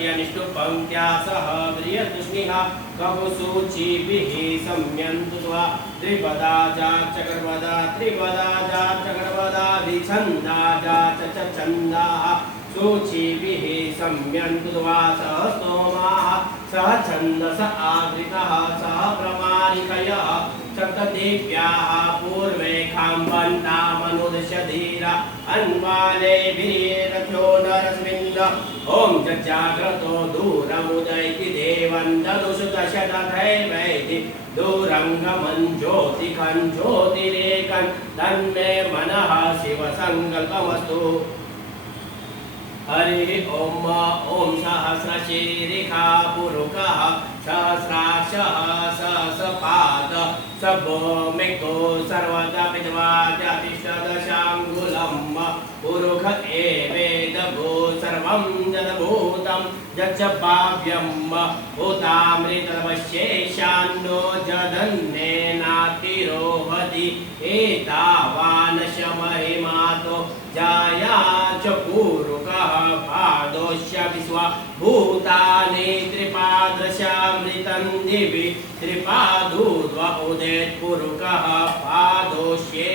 सत्यनिष्ठुपङ्क्त्या सह व्रियतुष्णिः ककुसूचिभिः सम्यन्तुत्वा त्रिपदा चक्रपदा त्रिपदा चक्रपदाभिछन्दा च छन्दाः सूचिभिः सम्यन्तुत्वा सह स्तोमाः सह छन्दस आवृतः सह प्रमाणिकयः सप्तदेव्याः पूर्वे खाम्बन्तामनुदश्य धीरा अन्वालेभिरथो नरस्मिन्द ॐ जजाग्रतो दूरमुदैति देवं ददुषु दश तथैवैति दूरङ्गमं ज्योतिकं ज्योतिरेकं तन्मे मनः शिवसङ्कल्पमस्तु। हरि ओम ओम सहस्रशीरिखा पुरुषः सहस्राक्षः सहस्रपाद सबो मेघो सर्वदा विद्वाजातिशदशाङ्गुलं पुरुष एवेदभू सर्वं जडभूतं यच्च भाव्यं भूतामृतवशेषान्नो जदन्नेनातिरोहति एतावानश महिमातो जाया च पूरुकः पादोष्य विश्वा भूतानि त्रिपादशामृतं दिवि त्रिपादूर्ध्व उदेत् पुरुकः पादोष्ये